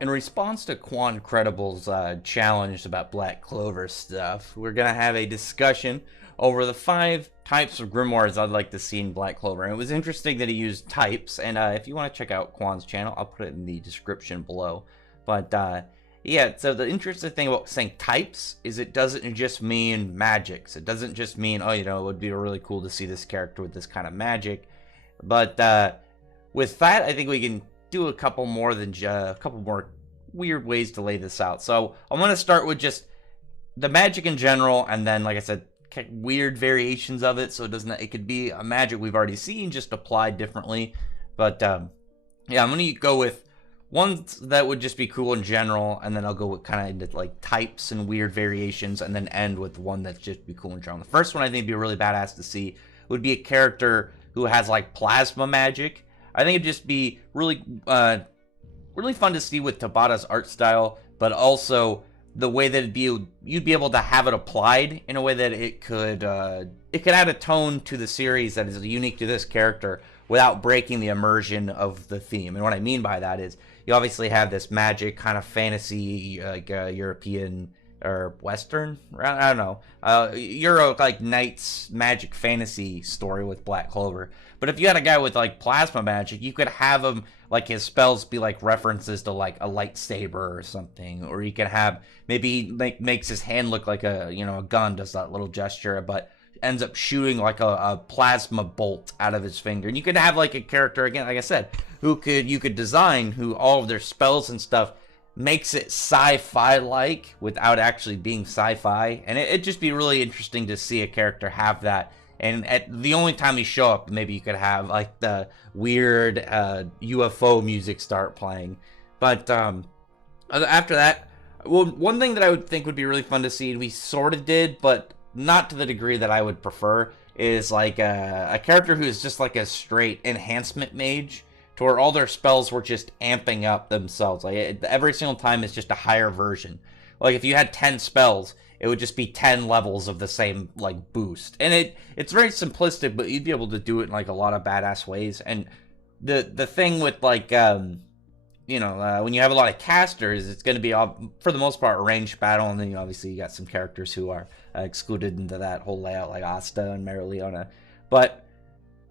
In response to Quan Credible's challenge about Black Clover stuff, we're going to have a discussion over the 5 types of grimoires I'd like to see in Black Clover. And it was interesting that he used types, and if you want to check out Quan's channel, I'll put it in the description below. But yeah, so the interesting thing about saying types is it doesn't just mean magics. It doesn't just mean, oh, it would be really cool to see this character with this kind of magic. But with that, I think we can do a couple more weird ways to lay this out. So I'm going to start with just the magic in general, and then, like I said, weird variations of it. So it could be a magic we've already seen, just applied differently. But yeah, I'm going to go with ones that would just be cool in general, and then I'll go with kind of into like types and weird variations, and then end with one that's just be cool in general. The first one I think would be really badass to see would be a character who has like plasma magic. I think it'd just be really fun to see with Tabata's art style, but also the way that you'd be able to have it applied in a way that it could add a tone to the series that is unique to this character without breaking the immersion of the theme. And what I mean by that is you obviously have this magic kind of fantasy, like European or Western, I don't know, Euro like knights magic fantasy story with Black Clover. But if you had a guy with like plasma magic, you could have him like his spells be like references to like a lightsaber or something, or you could have maybe he makes his hand look like a a gun, does that little gesture, but ends up shooting like a plasma bolt out of his finger. And you could have like a character, again, like I said, you could design who all of their spells and stuff makes it sci-fi like without actually being sci-fi, and it'd just be really interesting to see a character have that. And at the only time he show up, maybe you could have like the weird UFO music start playing. But after that, well, one thing that I would think would be really fun to see, and we sort of did, but not to the degree that I would prefer, is like a character who is just like a straight enhancement mage, to where all their spells were just amping up themselves. Like every single time is just a higher version. Like if you had 10 spells, it would just be 10 levels of the same like boost. And it's very simplistic, but you'd be able to do it in like a lot of badass ways. And the thing with like when you have a lot of casters, it's going to be for the most part a ranged battle, and then obviously you got some characters who are excluded into that whole layout, like Asta and Marileona. But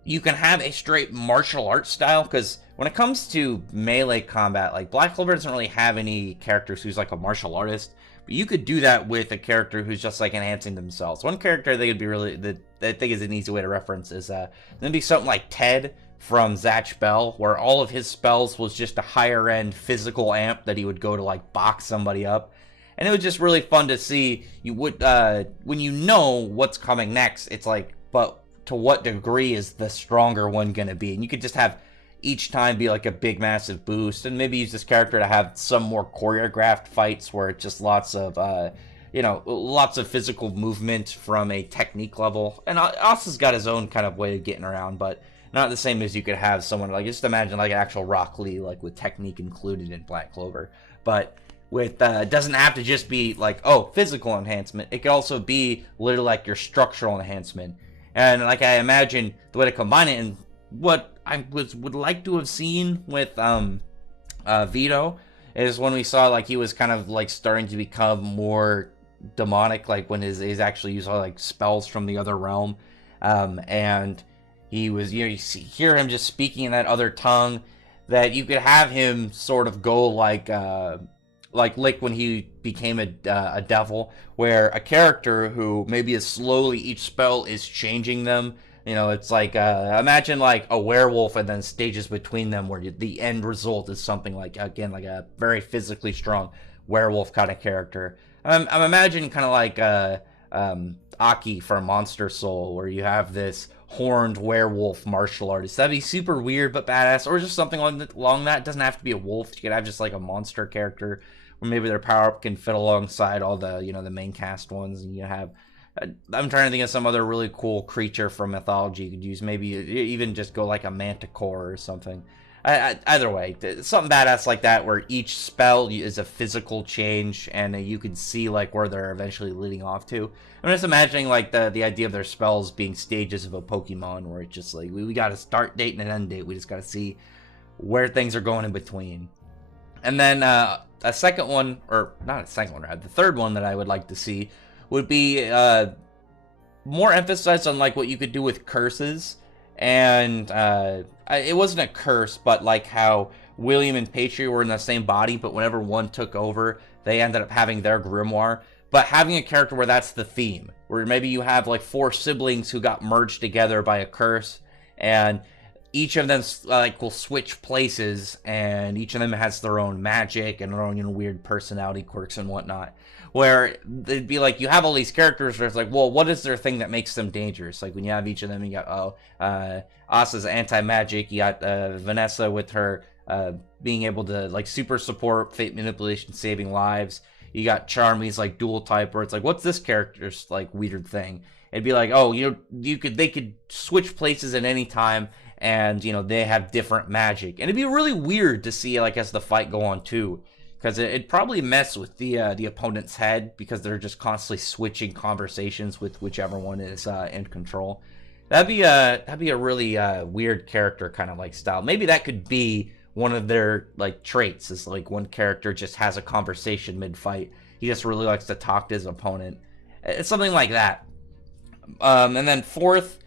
you can have a straight martial arts style, because when it comes to melee combat, like Black Clover doesn't really have any characters who's like a martial artist, but you could do that with a character who's just like enhancing themselves. One character I think would be that I think is an easy way to reference is then be something like Ted from Zatch Bell, where all of his spells was just a higher end physical amp that he would go to like box somebody up. And it was just really fun to see. You would when you know what's coming next, it's like, but to what degree is the stronger one going to be? And you could just have each time be like a big massive boost, and maybe use this character to have some more choreographed fights where it's just lots of physical movement from a technique level. And Asa's got his own kind of way of getting around, but not the same as you could have someone like, just imagine like an actual Rock Lee, like with technique included in Black Clover. But with it doesn't have to just be like, oh, physical enhancement. It could also be literally like your structural enhancement. And like I imagine the way to combine it, and what I would like to have seen with Vito is when we saw like he was kind of like starting to become more demonic, like when he's actually using like spells from the other realm, and he was hear him just speaking in that other tongue, that you could have him sort of go like when he became a devil, where a character who maybe is slowly, each spell is changing them. It's like imagine like a werewolf and then stages between them, where the end result is something like, again, like a very physically strong werewolf kind of character. I'm imagining kind of like Aki from Monster Soul, where you have this horned werewolf martial artist. That'd be super weird but badass. Or just something along that. It doesn't have to be a wolf. You could have just like a monster character, or maybe their power up can fit alongside all the the main cast ones. And you have, I'm trying to think of some other really cool creature from mythology you could use. Maybe even just go like a manticore or something. Either way, something badass like that, where each spell is a physical change, and you can see like where they're eventually leading off to. I'm just imagining like the idea of their spells being stages of a Pokemon, where it's just like we got a start date and an end date. We just got to see where things are going in between. And then a second one, or not a second one, the third one that I would like to see would be more emphasized on like what you could do with curses. And it wasn't a curse, but like how William and Patriot were in the same body, but whenever one took over, they ended up having their grimoire. But having a character where that's the theme, where maybe you have like 4 siblings who got merged together by a curse, and each of them like will switch places, and each of them has their own magic and their own, you know, weird personality quirks and whatnot. Where they'd be like, you have all these characters where it's like, well, what is their thing that makes them dangerous? Like when you have each of them, you got Asa's anti-magic, you got Vanessa with her being able to like super support, fate manipulation, saving lives. You got Charmy's like dual type, where it's like, what's this character's like weird thing? It'd be like, oh, you know, they could switch places at any time, and you know they have different magic, and it'd be really weird to see like as the fight go on too, because it'd probably mess with the opponent's head, because they're just constantly switching conversations with whichever one is in control. That'd be a really weird character kind of like style. Maybe that could be one of their like traits, is like one character just has a conversation mid-fight. He just really likes to talk to his opponent. It's something like that. And then fourth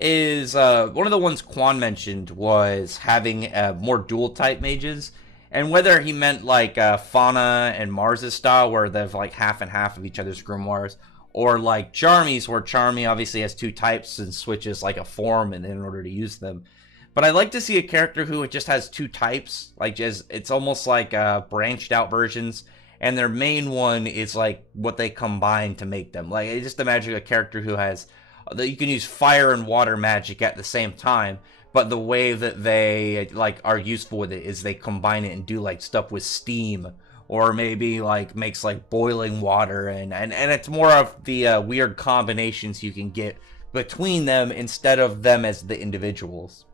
is one of the ones Quan mentioned was having more dual type mages, and whether he meant like Fauna and Mars' style, where they're like half and half of each other's grimoires, or like Charmy's, where Charmy obviously has 2 types and switches like a form in order to use them. But I'd like to see a character who just has 2 types, like just it's almost like branched out versions, and their main one is like what they combine to make them. Like I just imagine a character who has that you can use fire and water magic at the same time, but the way that they like are useful with it is they combine it and do like stuff with steam, or maybe like makes like boiling water, and it's more of the weird combinations you can get between them instead of them as the individuals.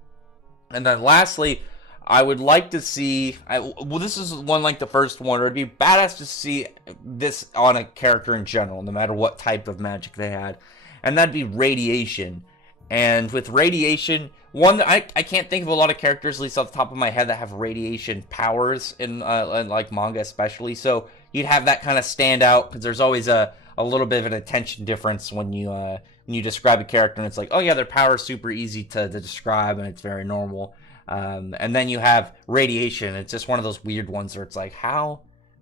And then lastly, I would like to see, well, this is one like the first one, or it'd be badass to see this on a character in general, no matter what type of magic they had, and that'd be radiation. And with radiation, one, I can't think of a lot of characters, at least off the top of my head, that have radiation powers in like manga especially, so you'd have that kind of stand out, because there's always a little bit of an attention difference when you describe a character, and it's like, oh yeah, their power is super easy to describe, and it's very normal. And then you have radiation. It's just one of those weird ones where it's like,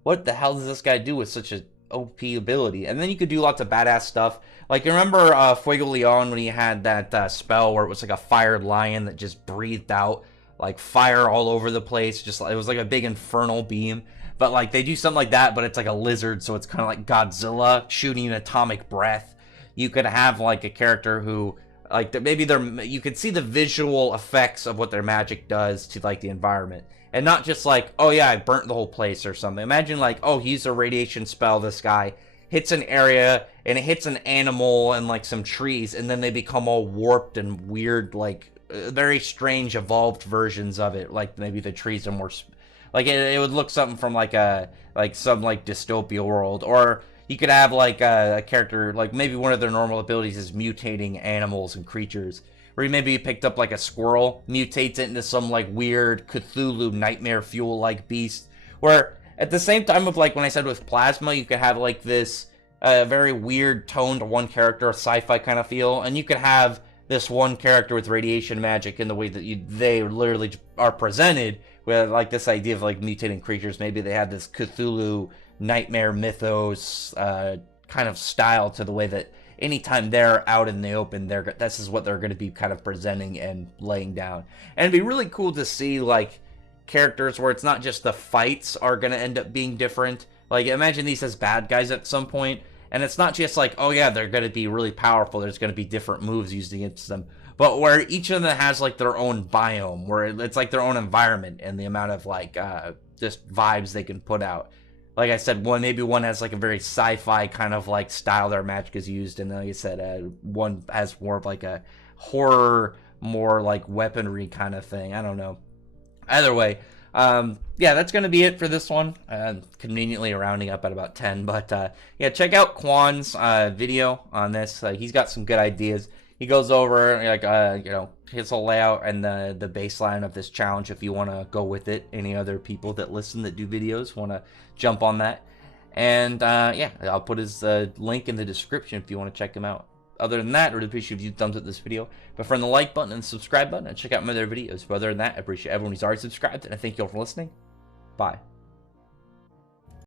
what the hell does this guy do with such a OP ability? And then you could do lots of badass stuff. Like, you remember Fuego Leon, when he had that spell where it was like a fired lion that just breathed out like fire all over the place, just it was like a big infernal beam. But like they do something like that, but it's like a lizard, so it's kind of like Godzilla shooting an atomic breath. You could have like a character who like maybe you could see the visual effects of what their magic does to like the environment, and not just like, oh yeah, I burnt the whole place or something. Imagine like, oh, he's a radiation spell, this guy hits an area and it hits an animal and like some trees, and then they become all warped and weird, like very strange evolved versions of it. Like maybe the trees are more like it would look something from like some like dystopia world. Or you could have like a character, like maybe one of their normal abilities is mutating animals and creatures, where maybe you picked up like a squirrel, mutates it into some like weird Cthulhu nightmare fuel like beast, where at the same time with like when I said with plasma, you could have like this very weird tone to one character, a sci-fi kind of feel, and you could have this one character with radiation magic in the way that they literally are presented, with like this idea of like mutating creatures. Maybe they have this Cthulhu nightmare mythos kind of style to the way that anytime they're out in the open, this is what they're going to be kind of presenting and laying down. And it'd be really cool to see like characters where it's not just the fights are going to end up being different. Like imagine these as bad guys at some point, and it's not just like, oh yeah, they're going to be really powerful, there's going to be different moves used against them, but where each of them has like their own biome, where it's like their own environment, and the amount of like just vibes they can put out. Like I said, maybe one has like a very sci-fi kind of like style their magic is used, and like I said, one has more of like a horror, more like weaponry kind of thing. I don't know. Either way, yeah, that's going to be it for this one. Conveniently rounding up at about 10, but yeah, check out Quan's video on this. He's got some good ideas. he goes over like you know, his whole layout and the baseline of this challenge. If you want to go with it, any other people that listen that do videos want to jump on that. And yeah, I'll put his link in the description if you want to check him out. Other than that, I would appreciate if you thumbs up this video, but from the like button and subscribe button, and check out my other videos. But other than that, I appreciate everyone who's already subscribed, and I thank you all for listening. Bye.